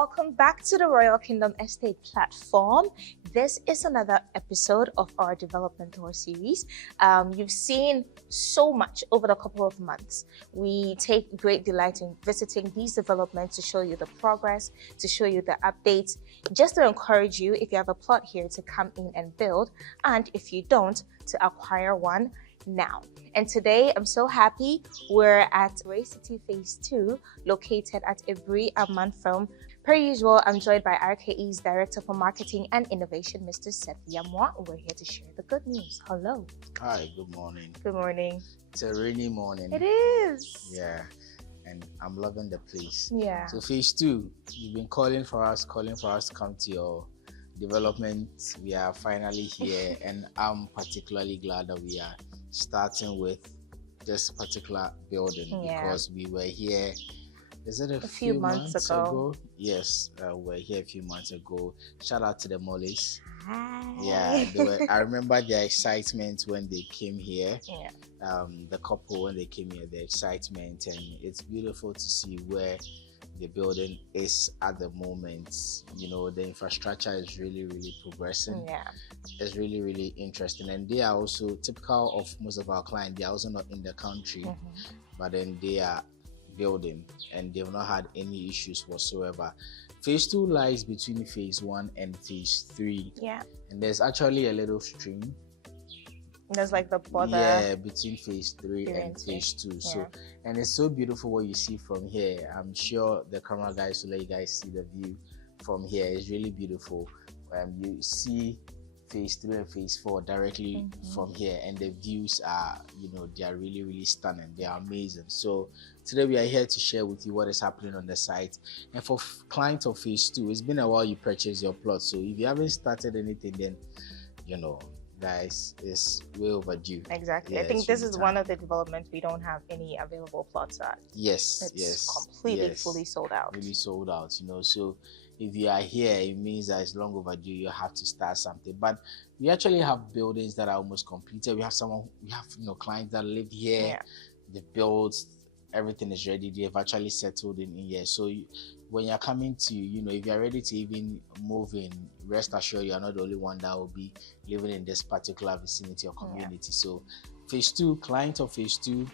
welcome back to the Royal Kingdom Estate platform. This is another episode of our development tour series. You've seen so much over the couple of months. We take great delight in visiting these developments to show you the progress, to show you the updates, just to encourage you, if you have a plot here, to come in and build, and if you don't, to acquire one now. And today I'm so happy we're at Ray City Phase 2, located at Aburi Amanfro. Per usual, I'm joined by RKE's Director for Marketing and Innovation, Mr. Seth Yamwa. We're here to share the good news. Hello. Hi, good morning. Good morning. It's a rainy morning. It is. Yeah, and I'm loving the place. Yeah. So Phase 2, you've been calling for us to come to your development. We are finally here, and I'm particularly glad that we are starting with this particular building because we were here. Is it a few months ago? Yes, we were here a few months ago. Shout out to the Mollies. Hi. Yeah, I remember their excitement when they came here. Yeah. The couple when they came here, the excitement, and it's beautiful to see where the building is at the moment. You know, the infrastructure is really progressing. Yeah, it's really interesting, and they are also typical of most of our clients. They are also not in the country, but then they are building, and they've not had any issues whatsoever. Phase 2 lies between Phase 1 and Phase 3. Yeah, and there's actually a little stream. There's like the border. Yeah, between Phase 3 and Phase 2. Yeah. So, and it's so beautiful what you see from here. I'm sure the camera guys will let you guys see the view from here. It's really beautiful. You see Phase 3 and Phase 4 directly from here, and the views are, they are really stunning. They are amazing. So today we are here to share with you what is happening on the site. And for clients of Phase 2, it's been a while you purchased your plot. So if you haven't started anything, then, guys, it's way overdue. Exactly. Yeah, I think this is one of the developments we don't have any available plots at. Yes, it's completely fully sold out. Really sold out, So if you are here, it means that it's long overdue. You have to start something. But we actually have buildings that are almost completed. We have clients that live here. Yeah. They built, everything is ready. They've actually settled in here. So when you're coming to, if you're ready to even move in, rest assured you are not the only one that will be living in this particular vicinity or community. Yeah. So Phase 2, client of Phase 2,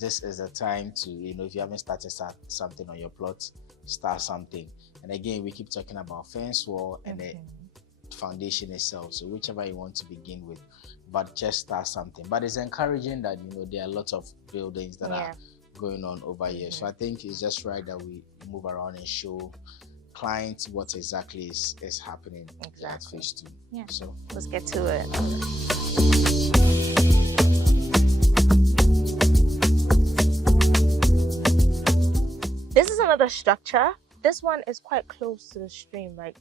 this is the time to, if you haven't started something on your plot, start something. And again, we keep talking about fence wall and the foundation itself. So whichever you want to begin with, but just start something. But it's encouraging that, there are lots of buildings that are going on over here. So I think it's just right that we move around and show clients what exactly is happening at Phase 2. Yeah. So let's get to it. This is another structure. This one is quite close to the stream, like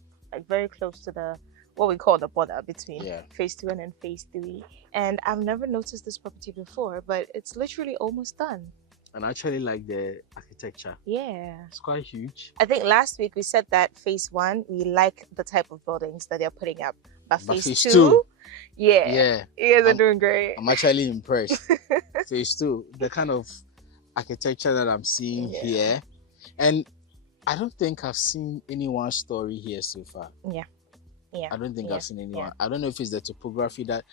very close to the what we call the border between Phase 2 and then Phase 3. And I've never noticed this property before, but it's literally almost done. And I actually like the architecture. Yeah. It's quite huge. I think last week we said that Phase 1, we like the type of buildings that they're putting up. But Phase 2, you guys are doing great. I'm actually impressed. Phase 2, the kind of architecture that I'm seeing here. And I don't think I've seen anyone's story here so far. Yeah. I don't think I've seen anyone. I don't know if it's the topography that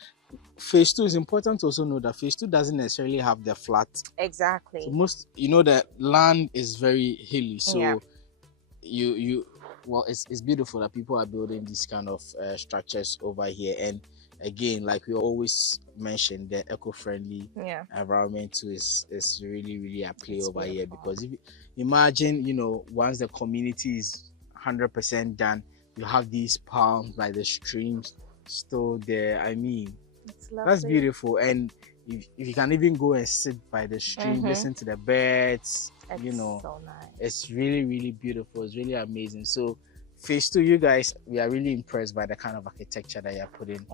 Phase 2 is important to also know that Phase 2 doesn't necessarily have the flat. Exactly. So the land is very hilly. So it's beautiful that people are building these kind of structures over here. And again, like we always mention, the eco-friendly environment too is really a play over here. Because if you imagine, once the community is 100% done, you have these palms by the streams still there. I mean, that's beautiful. And if you can even go and sit by the stream, listen to the birds, it's so nice. It's really beautiful. It's really amazing. So Phase 2, you guys, we are really impressed by the kind of architecture that you're putting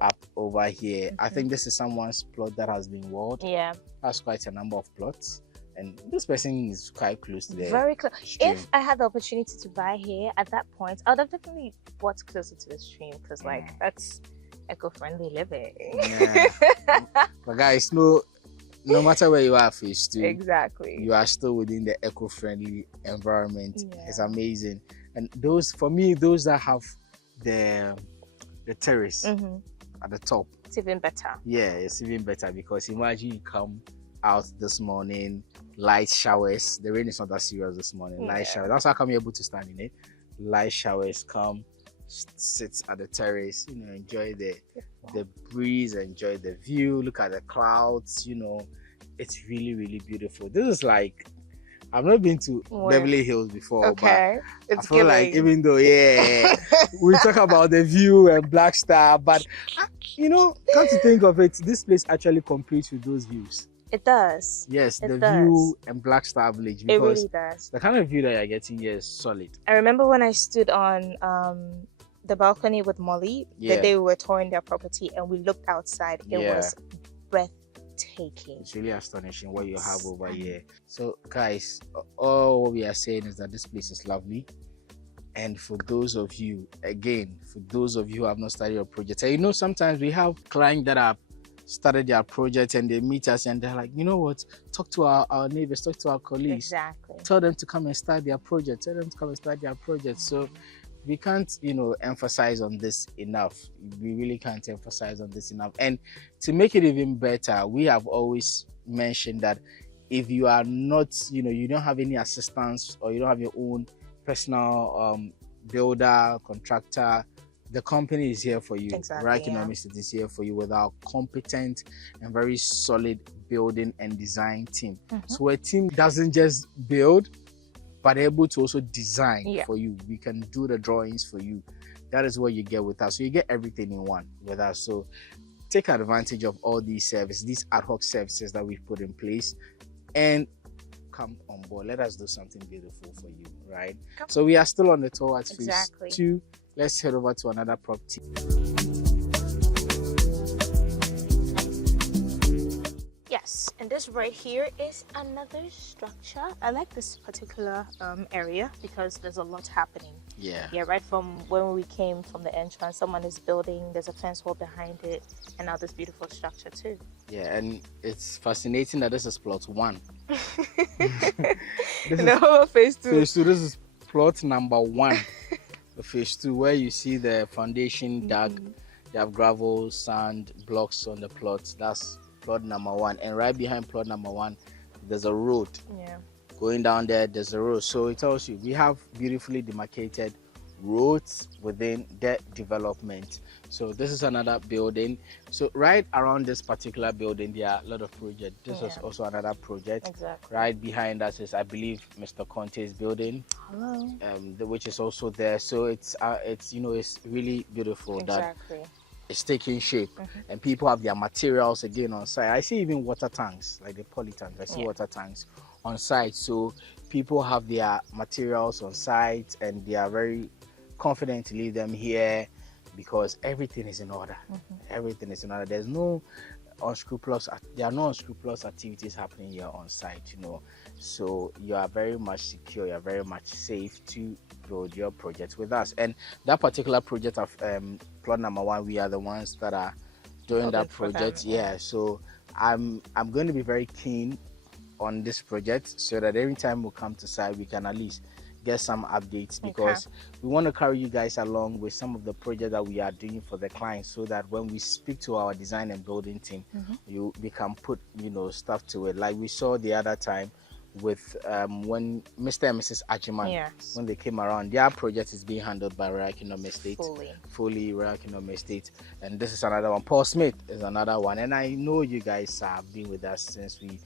up over here. I think this is someone's plot that has been walled. Yeah. That's quite a number of plots. And this person is quite close to the very close. If I had the opportunity to buy here at that point, I would have definitely bought closer to the stream because that's eco-friendly living. Yeah. But guys, no matter where you are, Phase 2, exactly, you are still within the eco-friendly environment. It's amazing. And those, for me, those that have the terrace at the top, it's even better. Yeah, it's even better, because imagine you come out this morning, light showers. The rain is not that serious this morning. Light showers. That's how come you're able to stand in it. Light showers come, sit at the terrace, enjoy the breeze, enjoy the view, look at the clouds. It's really, really beautiful. This is like, I've not been to Beverly Hills before, but I feel like, even though, we talk about the view and Black Star, but come to think of it, this place actually competes with those views. It does. Yes, the view and Black Star Village, because it really does. The kind of view that you're getting here is solid. I remember when I stood on the balcony with Molly the day we were touring their property, and we looked outside. It was breathtaking. It's really astonishing what you have over here. So guys, all what we are saying is that this place is lovely. And for those of you, who have not started your project, and sometimes we have clients that have started their project and they meet us and they're like, you know what, talk to our neighbors, talk to our colleagues. Exactly. Tell them to come and start their project. So we can't, emphasize on this enough. We really can't emphasize on this enough. And to make it even better, we have always mentioned that if you are not, you don't have any assistance, or you don't have your own personal builder, contractor, the company is here for you. Exactly, Aburi Amanfro is here for you with our competent and very solid building and design team. So a team doesn't just build, but able to also design for you. We can do the drawings for you. That is what you get with us. So you get everything in one with us. So take advantage of all these services, these ad hoc services that we've put in place, and come on board. Let us do something beautiful for you, right? So we are still on the tour at phase 2. Let's head over to another property. Yes, and this right here is another structure. I like this particular area because there's a lot happening. Yeah, right from when we came from the entrance, someone is building, there's a fence wall behind it, and now this beautiful structure too. Yeah, and it's fascinating that this is plot 1. Phase 2. Phase 2, this is plot number 1. Phase 2, where you see the foundation dug, they have gravel, sand, blocks on the plots. That's plot number 1. And right behind plot number 1, there's a road. Going down there's a road. So it tells you we have beautifully demarcated roads within the development. So this is another building. So right around this particular building, there are a lot of projects. This is also another project. Exactly. Right behind us is, I believe, Mr. Conte's building. Hello. Which is also there. So it's it's really beautiful. Exactly. That it's taking shape, and people have their materials again on site. I see even water tanks, like the poly tanks. I see water tanks on site. So people have their materials on site, and they are very confident to leave them here because everything is in order. Everything is in order. There are no unscrupulous activities happening here on site, so you are very much secure, you are very much safe to build your project with us. And that particular project of plot number 1, we are the ones that are doing that project. So I'm going to be very keen on this project, so that every time we come to site, we can at least get some updates, because we want to carry you guys along with some of the projects that we are doing for the clients, so that when we speak to our design and building team, we can put stuff to it, like we saw the other time with when Mr. and Mrs. Ajiman, when they came around, their project is being handled by Royal Kingdom Estate, fully Royal Kingdom Estate. And this is another one. Paul Smith is another one, and I know you guys have been with us since we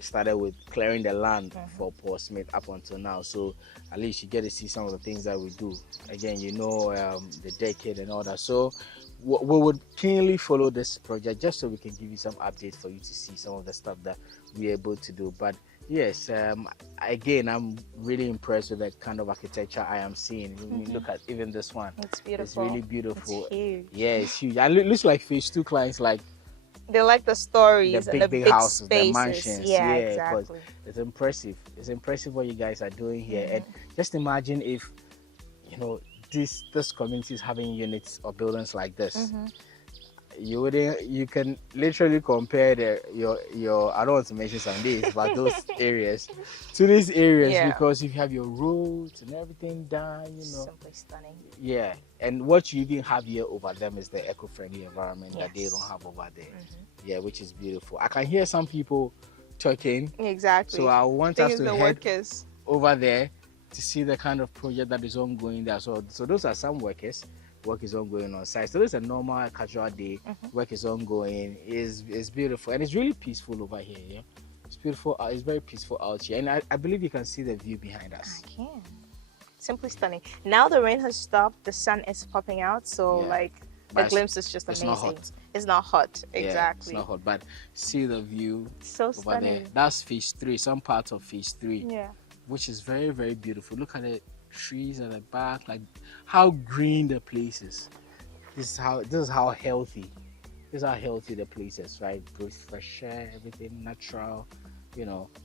started with clearing the land for Paul Smith up until now. So at least you get to see some of the things that we do. Again, the decade and all that. So we would keenly follow this project, just so we can give you some updates for you to see some of the stuff that we're able to do. But yes, again, I'm really impressed with the kind of architecture I am seeing. When you look at even this one, it's beautiful. It's really beautiful. It's huge. Yeah, it's huge. And it looks like phase 2 clients they like the stories, the big houses, spaces. The mansions. Yeah, exactly. It's impressive. It's impressive what you guys are doing here. And just imagine if this community is having units or buildings like this. you wouldn't. You can literally compare your. I don't want to mention some days, but those areas to these areas, because if you have your roads and everything done, simply stunning. Yeah, and what you even have here over them is the eco-friendly environment that they don't have over there. Yeah, which is beautiful. I can hear some people talking. Exactly. So I want us to head workers over there to see the kind of project that is ongoing there. So those are some workers. Work is ongoing on site. So this is a normal casual day. Work is ongoing. It's beautiful and it's really peaceful over here. Yeah, it's beautiful. It's very peaceful out here, and I believe you can see the view behind us. I can. Simply stunning. Now the rain has stopped. The sun is popping out. So the glimpse is just amazing. It's not hot. It's not hot. Exactly. Yeah, it's not hot, but see the view so over stunning. there. That's phase 3. Some part of phase 3. Yeah. Which is very, very beautiful. Look at the trees at the back, like how green the place is. This is how healthy. This is how healthy the place is, right? Breathe fresh air, everything natural,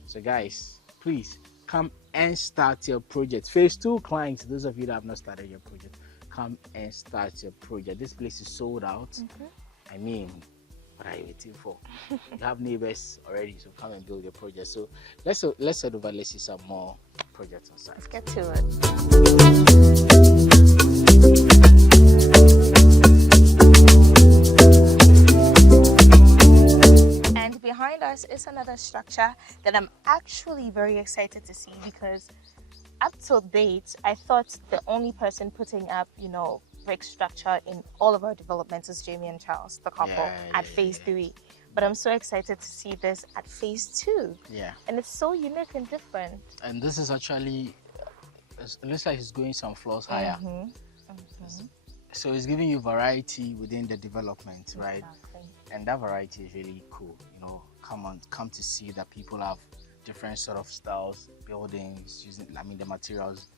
So guys, please come and start your project. Phase 2 clients, those of you that have not started your project, come and start your project. This place is sold out. I mean, what are you waiting for? You have neighbors already, so come and build your project. So let's head over. Let's see some more projects on site. Let's get to it. And behind us is another structure that I'm actually very excited to see, because up to date, I thought the only person putting up, brick structure in all of our developments is Jamie and Charles, the couple, at phase 3. But I'm so excited to see this at phase 2. Yeah. And it's so unique and different. And this is actually, it looks like it's going some floors higher. So it's giving you variety within the development, right? Exactly. And that variety is really cool. Come to see that people have different sort of styles, buildings, using the materials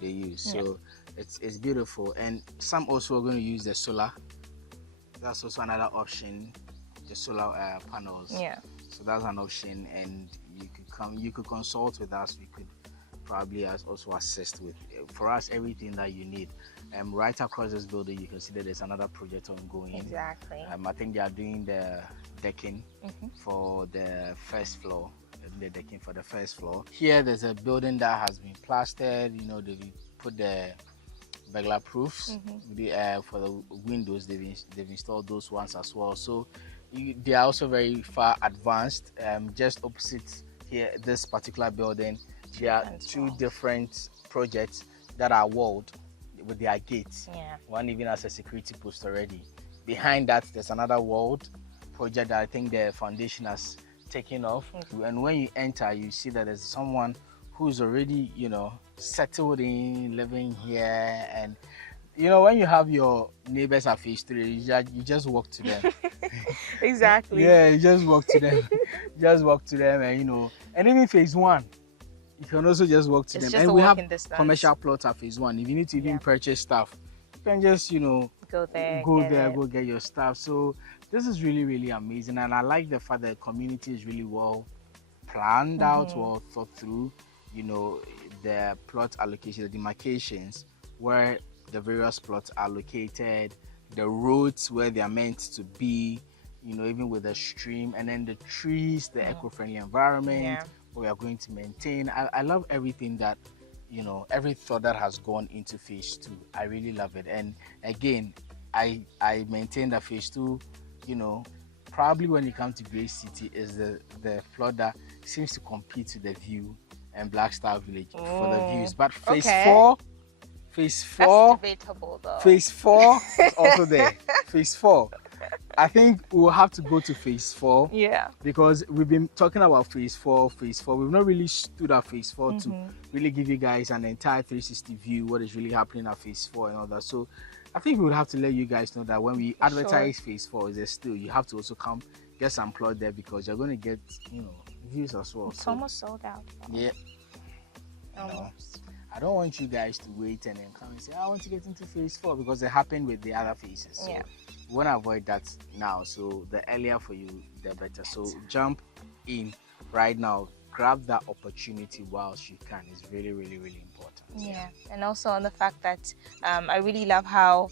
they use. So it's beautiful. And some also are going to use the solar. That's also another option, the solar panels. Yeah. So that's an option, and you could consult with us. We could probably also assist with, for us, everything that you need. Right across this building, you can see that there's another project ongoing. Exactly. I think they are doing the decking for the first floor. The decking for the first floor. Here, there's a building that has been plastered. They put the burglar proofs. For the windows, they've installed those ones as well. So they are also very far advanced. Just opposite here, this particular building, there are 2 different projects that are walled with their gates. One even has a security post already. Behind that, there's another walled project that I think the foundation has taken off. And when you enter, you see that there's someone who's already, settled in, living here. And when you have your neighbors at phase 3, you just walk to them. Exactly. Yeah, you just walk to them. And even phase 1, you can also just walk to them. And we have commercial plots at phase 1. If you need to even purchase stuff, you can just go get your stuff. So this is really, really amazing, and I like the fact that the community is really well planned out, well thought through. The plot allocation, the demarcations where the various plots are located, the roads where they are meant to be, even with the stream, and then the trees, the eco-friendly environment we are going to maintain. I love everything that, every thought that has gone into phase 2. I really love it. And again, I maintain that phase 2, probably when you come to Great City, is the plot that seems to compete with the view and Black Star Village for the views. But phase 4, that's debatable though. Phase 4 is also there. Phase 4. I think we'll have to go to phase 4. Yeah. Because we've been talking about phase 4. We've not really stood at phase 4 to really give you guys an entire 360 view, what is really happening at phase 4 and all that. So I think we would have to let you guys know that when we advertise phase 4, you have to also come get some plot there, because you're going to get, views as well. It's almost sold out. Yeah. Almost. I don't want you guys to wait and then come and say, I want to get into phase 4, because it happened with the other phases. So we want to avoid that now. So the earlier for you, the better. So jump in right now. Grab that opportunity whilst you can. It's really, really, really important. Yeah. And also on the fact that I really love how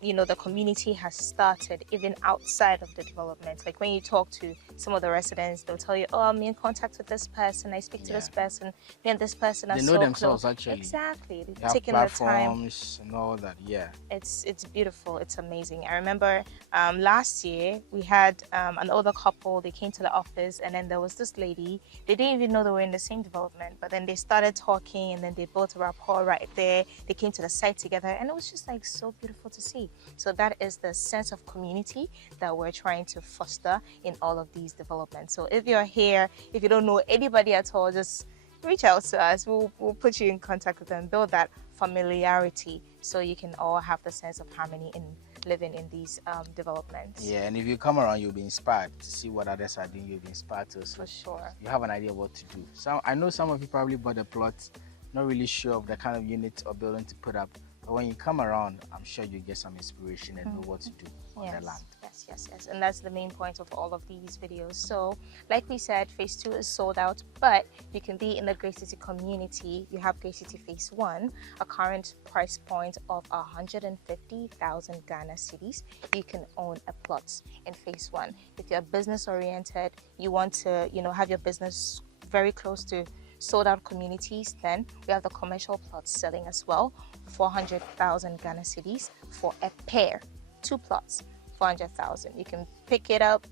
the community has started even outside of the development. Like when you talk to some of the residents, they'll tell you, oh, I'm in contact with this person, I speak to this person, me and this person are they know so themselves close. actually. Exactly. They've They have taken the time. platforms and all that. Yeah. It's beautiful. It's amazing. I remember last year we had an older couple. They came to the office, and then there was this lady. They didn't even know they were in the same development, but then they started talking, and then they built a rapport right there. They came to the site together, and it was just like so beautiful to see. So that is the sense of community that we're trying to foster in all of these developments. So if you're here, if you don't know anybody at all, just reach out to us. We'll put you in contact with them, build that familiarity, so you can all have the sense of harmony in living in these developments. Yeah, and if you come around, you'll be inspired to see what others are doing. You'll be inspired to, for sure. You have an idea of what to do. So I know some of you probably bought a plot, not really sure of the kind of unit or building to put up. But when you come around, I'm sure you get some inspiration and know what to do on the land. Yes. And that's the main point of all of these videos. So, like we said, phase 2 is sold out, but you can be in the Great City community. You have Great City phase 1, a current price point of 150,000 Ghana cedis. You can own a plot in phase 1. If you're business oriented, you want to, have your business very close to sold out communities, then we have the commercial plots selling as well. 400,000 Ghana cedis for a pair, 2 plots, 400,000. You can pick it up,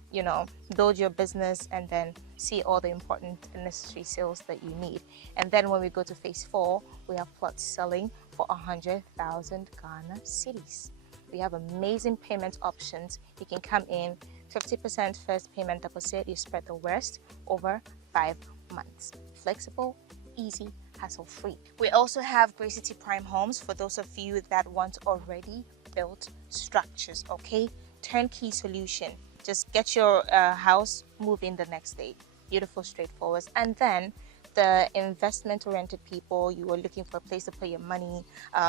build your business, and then see all the important and necessary sales that you need. And then when we go to phase 4, we have plots selling for 100,000 Ghana cedis. We have amazing payment options. You can come in 50% first payment deposit. You spread the rest over 5 months. Flexible, easy, hassle-free. We also have Great City Prime Homes for those of you that want already built structures, okay? Turnkey solution. Just get your house, move in the next day. Beautiful, straightforward. And then the investment-oriented people, you are looking for a place to put your money,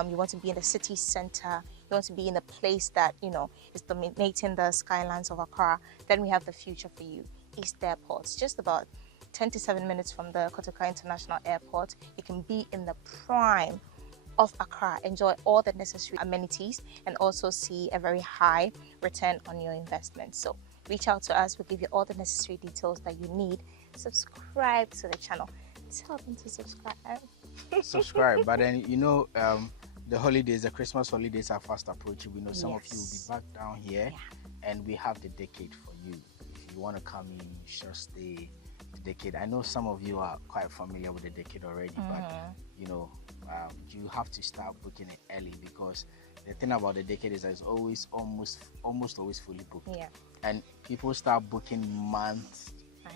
you want to be in the city center, you want to be in a place that, is dominating the skylines of Accra, then we have the future for you. East Airport, just about 10 to 7 minutes from the Kotoka International Airport. You can be in the prime of Accra, enjoy all the necessary amenities, and also see a very high return on your investment. So reach out to us. We'll give you all the necessary details that you need. Subscribe to the channel. Tell them to subscribe. But then, the holidays, the Christmas holidays are fast approaching. We know some of you will be back down here, and we have the decade for you. If you want to come in, just stay the decade. I know some of you are quite familiar with the decade already, but you have to start booking it early, because the thing about the decade is that it's always almost always fully booked. Yeah. And people start booking months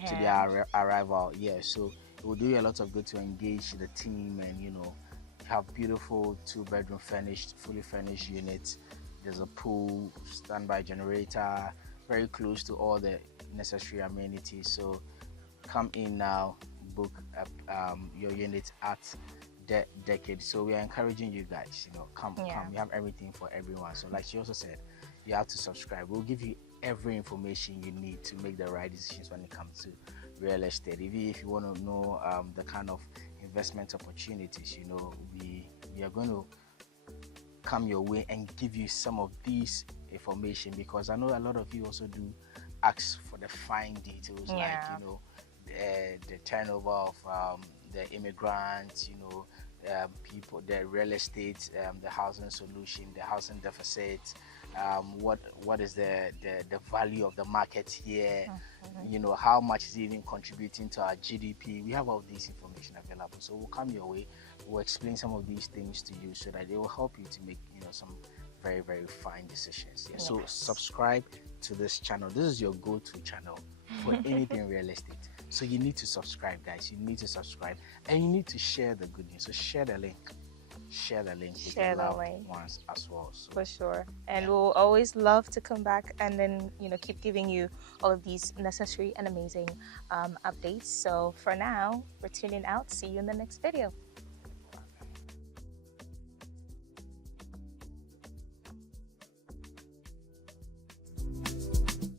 to their arrival. Yeah, so it will do you a lot of good to engage the team and have beautiful 2-bedroom fully furnished units. There's a pool, standby generator, very close to all the necessary amenities. So come in now, book your unit at the decade. So we are encouraging you guys, come. We have everything for everyone. So like she also said, you have to subscribe. We'll give you every information you need to make the right decisions when it comes to real estate. If you want to know the kind of investment opportunities, we are going to come your way and give you some of these information, because I know a lot of you also do ask for the fine details, like the turnover of the immigrants, people, the real estate, the housing solution, the housing deficit, what is the value of the market here, how much is it even contributing to our GDP. We have all this information available, so we'll come your way. We'll explain some of these things to you so that they will help you to make some very, very fine decisions. Yeah. So subscribe to this channel. This is your go-to channel for anything real estate. So you need to subscribe, guys. You need to subscribe, and you need to share the good news. So share the link. Share the link with your loved ones as well. So, for sure. And we'll always love to come back and then keep giving you all of these necessary and amazing updates. So for now, we're tuning out. See you in the next video.